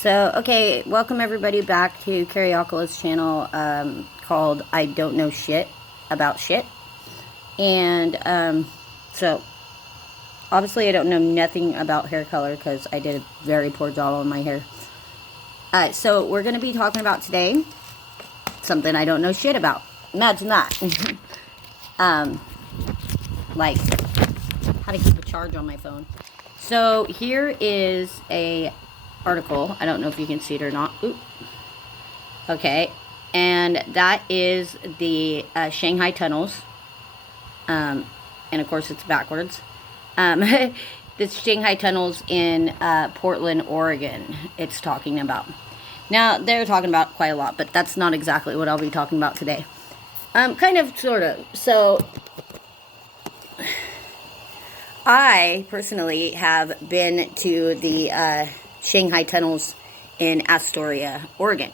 So, okay, welcome everybody back to Karaokala's channel called I Don't Know Shit About Shit. And, so, obviously I don't know nothing about hair color because I did a very poor job on my hair. So, we're going to be talking about today something I don't know shit about. Imagine that. Like, how to keep a charge on my phone. So, here is a article. I don't know if you can see it or not. Oop. Okay, and that is the Shanghai Tunnels. And of course it's backwards. The Shanghai Tunnels in Portland, Oregon, it's talking about. Now, they're talking about quite a lot, but that's not exactly what I'll be talking about today. Kind of, sort of. So, I personally have been to the Shanghai Tunnels in Astoria, Oregon.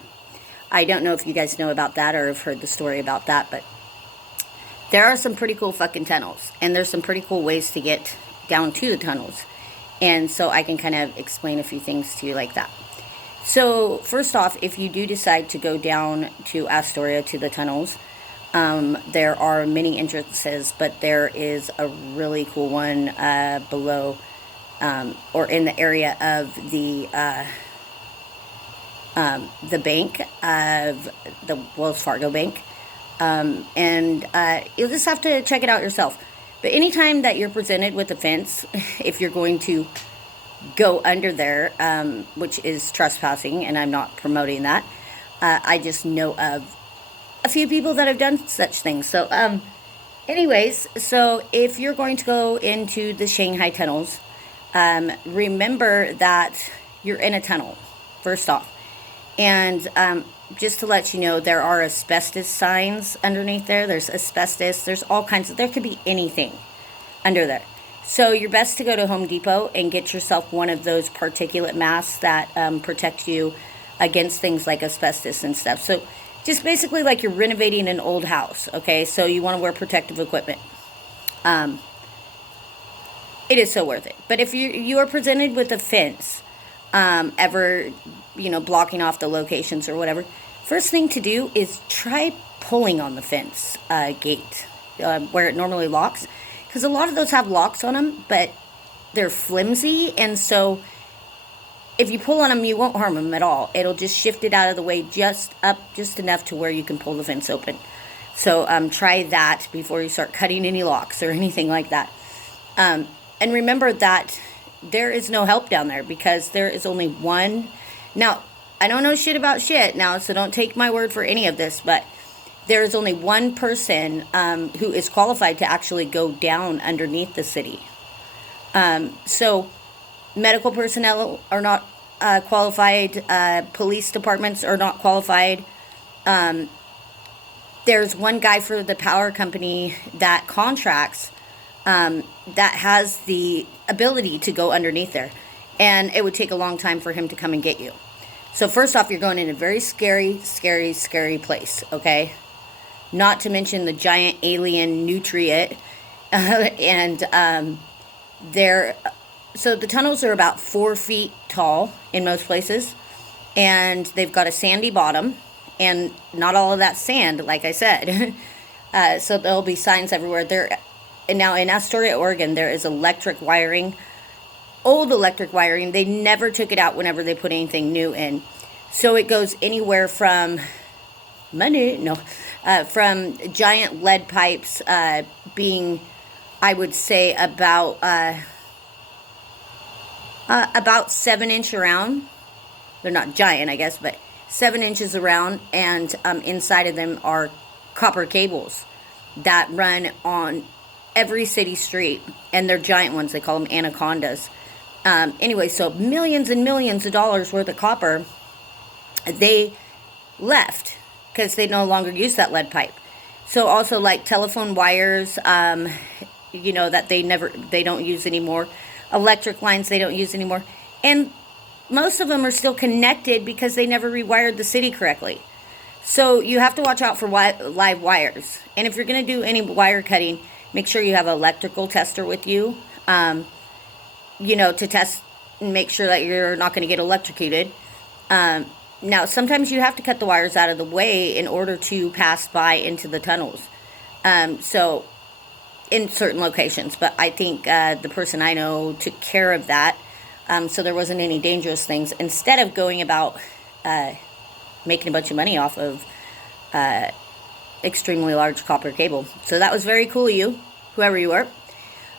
I don't know if you guys know about that or have heard the story about that, but there are some pretty cool fucking tunnels, and there's some pretty cool ways to get down to the tunnels. And so I can kind of explain a few things to you like that. So first off, if you do decide to go down to Astoria to the tunnels, there are many entrances, but there is a really cool one below or in the area of the bank of the Wells Fargo Bank, and you'll just have to check it out yourself. But anytime that you're presented with a fence, if you're going to go under there, which is trespassing, and I'm not promoting that, I just know of a few people that have done such things. So, anyways, so if you're going to go into the Shanghai Tunnels, remember that you're in a tunnel, first off. And just to let you know, there are asbestos signs underneath there. There's asbestos. There's all kinds of, there could be anything under there. So you're best to go to Home Depot and get yourself one of those particulate masks that protect you against things like asbestos and stuff. So just basically like you're renovating an old house, okay? So you want to wear protective equipment. It is so worth it. But if you are presented with a fence, ever, blocking off the locations or whatever, first thing to do is try pulling on the fence gate where it normally locks. Because a lot of those have locks on them, but they're flimsy, and so if you pull on them, you won't harm them at all. It'll just shift it out of the way just enough to where you can pull the fence open. So try that before you start cutting any locks or anything like that. And remember that there is no help down there because there is only one. Now, I don't know shit about shit now, so don't take my word for any of this, but there is only one person who is qualified to actually go down underneath the city. So medical personnel are not qualified. Police departments are not qualified. There's one guy for the power company that contracts that has the ability to go underneath there. And it would take a long time for him to come and get you. So first off, you're going in a very scary, scary, scary place, okay? Not to mention the giant alien nutrient. So the tunnels are about 4 feet tall in most places. And they've got a sandy bottom. And not all of that sand, like I said. So there'll be signs everywhere. And now in Astoria, Oregon, there is electric wiring. Old electric wiring. They never took it out whenever they put anything new in. So it goes anywhere from from giant lead pipes being, I would say, about 7 inch around. They're not giant, I guess, but 7 inches around, and inside of them are copper cables that run on every city street, and they're giant ones. They call them anacondas. Anyway, so millions and millions of dollars worth of copper they left because they no longer use that lead pipe. So also like telephone wires, that they don't use anymore. Electric lines they don't use anymore. And most of them are still connected because they never rewired the city correctly. So you have to watch out for live wires. And if you're going to do any wire cutting, make sure you have an electrical tester with you, to test and make sure that you're not going to get electrocuted. Now, sometimes you have to cut the wires out of the way in order to pass by into the tunnels. So, in certain locations, but I think the person I know took care of that, so there wasn't any dangerous things. Instead of going about making a bunch of money off of extremely large copper cable. So that was very cool of you, whoever you were.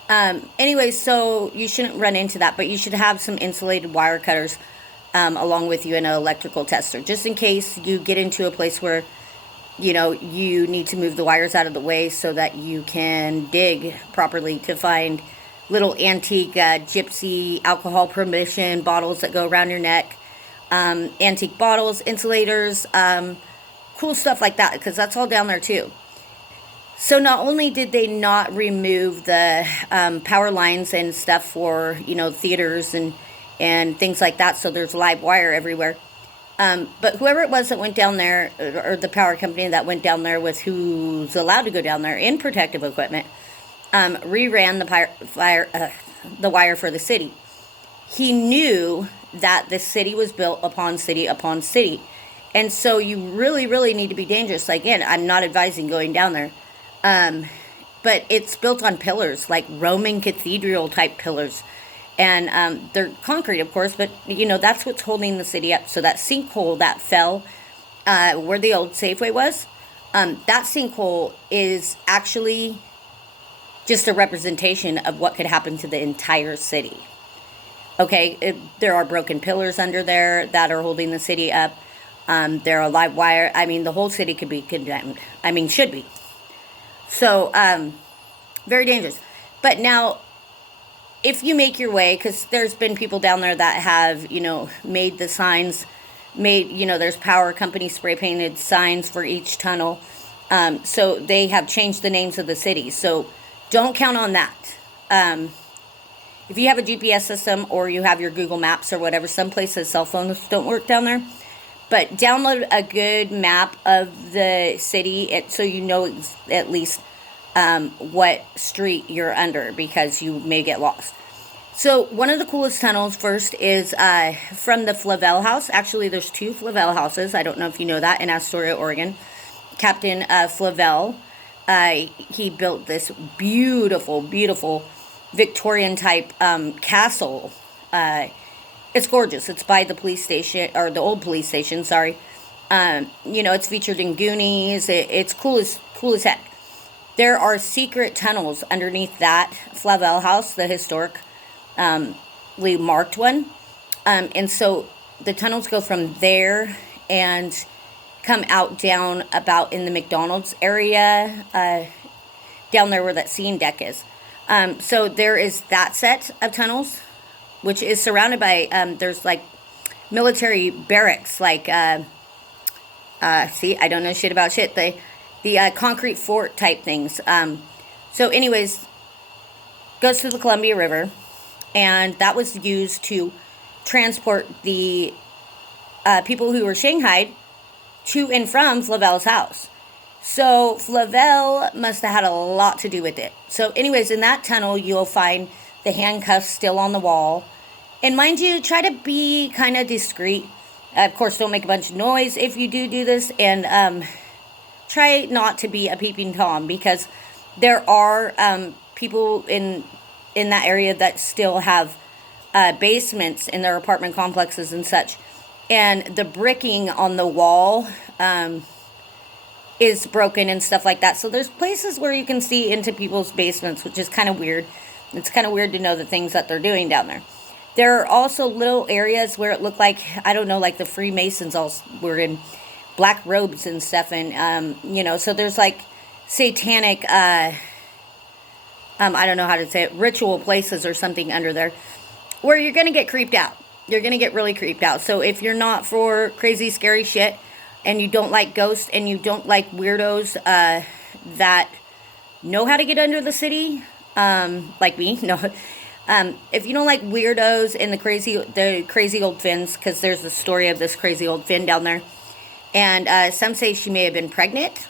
Anyway, so you shouldn't run into that, but you should have some insulated wire cutters along with you and an electrical tester, just in case you get into a place where, you know, you need to move the wires out of the way so that you can dig properly to find little antique gypsy alcohol prohibition bottles that go around your neck, antique bottles, insulators, cool stuff like that, because that's all down there too. So not only did they not remove the power lines and stuff for, you know, theaters and things like that, so there's live wire everywhere, but whoever it was that went down there, or the power company that went down there with who's allowed to go down there in protective equipment, reran the wire for the city. He knew that the city was built upon city upon city. And so you really, really need to be dangerous. Again, I'm not advising going down there. But it's built on pillars, like Roman cathedral type pillars. And they're concrete, of course, but, you know, that's what's holding the city up. So that sinkhole that fell where the old Safeway was, that sinkhole is actually just a representation of what could happen to the entire city. Okay, there are broken pillars under there that are holding the city up. There are live wire. I mean, the whole city could be condemned. I mean, should be. So, very dangerous. But now, if you make your way, because there's been people down there that have, you know, made the signs, you know, there's power company spray painted signs for each tunnel. So they have changed the names of the cities. So don't count on that. If you have a GPS system or you have your Google Maps or whatever, some places cell phones don't work down there. But download a good map of the city so you know at least what street you're under, because you may get lost. So one of the coolest tunnels first is from the Flavel House. Actually, there's two Flavel houses. I don't know if you know that, in Astoria, Oregon. Captain Flavel, he built this beautiful, beautiful Victorian-type castle. It's gorgeous. It's by the police station, or the old police station, sorry. You know, it's featured in Goonies. It's cool as heck. There are secret tunnels underneath that Flavel House, the historically marked one. And so the tunnels go from there and come out down about in the McDonald's area, down there where that scene deck is. So there is that set of tunnels, which is surrounded by, there's like military barracks, like, see, I don't know shit about shit, the concrete fort type things. So anyways, goes to the Columbia River, and that was used to transport the people who were shanghaied to and from Flavel's house. So Flavel must have had a lot to do with it. So anyways, in that tunnel, you'll find the handcuffs still on the wall. And mind you, try to be kind of discreet. Of course, don't make a bunch of noise if you do this. And try not to be a peeping Tom, because there are people in that area that still have basements in their apartment complexes and such. And the bricking on the wall is broken and stuff like that. So there's places where you can see into people's basements, which is kind of weird. It's kind of weird to know the things that they're doing down there. There are also little areas where it looked like, I don't know, like the Freemasons all were in black robes and stuff. And, you know, so there's like satanic, I don't know how to say it, ritual places or something under there where you're going to get creeped out. You're going to get really creeped out. So if you're not for crazy, scary shit, and you don't like ghosts, and you don't like weirdos that know how to get under the city, like me, no. If you don't like weirdos and the crazy old Finns, because there's the story of this crazy old Finn down there, and some say she may have been pregnant,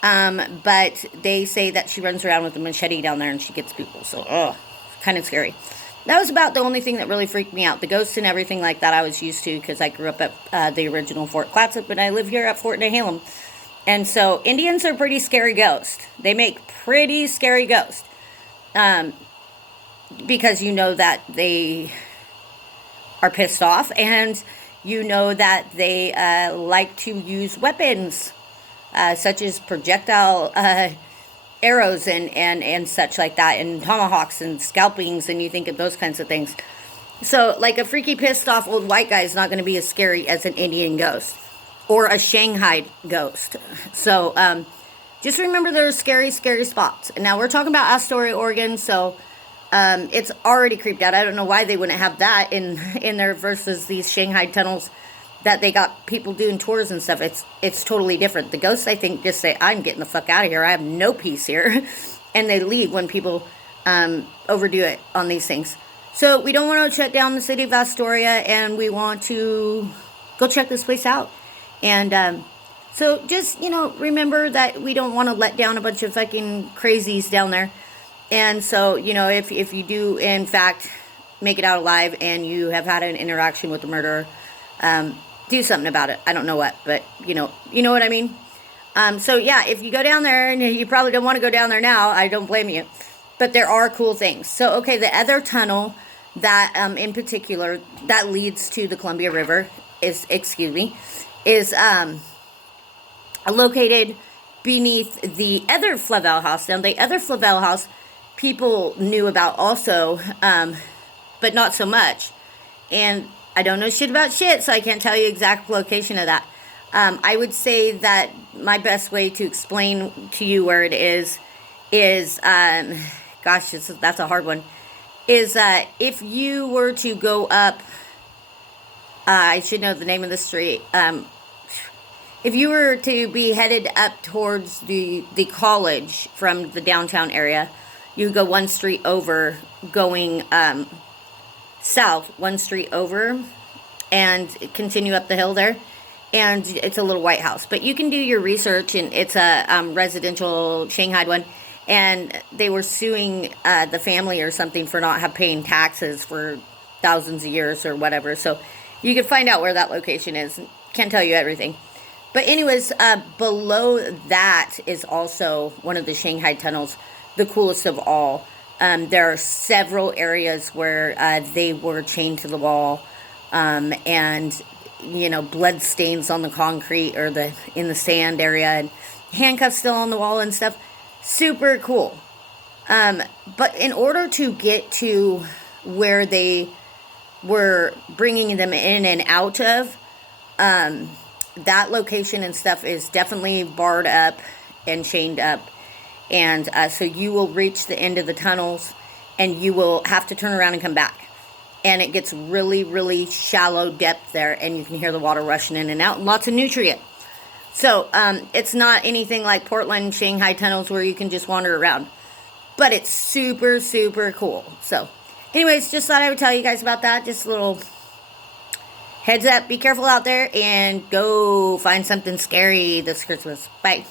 but they say that she runs around with a machete down there and she gets people. So, kind of scary. That was about the only thing that really freaked me out. The ghosts and everything like that I was used to because I grew up at the original Fort Clatsop, but I live here at Fort Nehalem. And so Indians are pretty scary ghosts. They make pretty scary ghosts. Because you know that they are pissed off, and you know that they like to use weapons, such as projectile arrows and such like that, and tomahawks and scalpings, and you think of those kinds of things. So, like, a freaky, pissed off old white guy is not going to be as scary as an Indian ghost or a Shanghai ghost. So, just remember there's scary, scary spots. And now we're talking about Astoria, Oregon, so it's already creeped out. I don't know why they wouldn't have that in there versus these Shanghai tunnels that they got people doing tours and stuff. It's totally different. The ghosts, I think, just say, I'm getting the fuck out of here. I have no peace here. And they leave when people overdo it on these things. So we don't want to shut down the city of Astoria, and we want to go check this place out. And so just, remember that we don't want to let down a bunch of fucking crazies down there. And so, if you do, in fact, make it out alive and you have had an interaction with the murderer, do something about it. I don't know what, but, you know what I mean? So, yeah, if you go down there, and you probably don't want to go down there now, I don't blame you. But there are cool things. So, okay, the other tunnel that, in particular, that leads to the Columbia River is located beneath the other Flavel House. Now, the other Flavel House, people knew about also, but not so much. And I don't know shit about shit, so I can't tell you exact location of that. I would say that my best way to explain to you where it is, gosh, that's a hard one, is if you were to go up, I should know the name of the street, if you were to be headed up towards the college from the downtown area, you go one street over, going south, one street over, and continue up the hill there. And it's a little white house. But you can do your research, and it's a residential Shanghai one. And they were suing the family or something for not paying taxes for thousands of years or whatever. So you can find out where that location is. Can't tell you everything. But anyways, below that is also one of the Shanghai tunnels, the coolest of all. There are several areas where they were chained to the wall, and blood stains on the concrete or in the sand area, and handcuffs still on the wall and stuff. Super cool. But in order to get to where they were bringing them in and out of, that location and stuff is definitely barred up and chained up. And so you will reach the end of the tunnels, and you will have to turn around and come back. And it gets really, really shallow depth there, and you can hear the water rushing in and out, and lots of nutrient. So it's not anything like Portland, Shanghai tunnels where you can just wander around. But it's super, super cool. So anyways, just thought I would tell you guys about that. Just a little heads up. Be careful out there, and go find something scary this Christmas. Bye.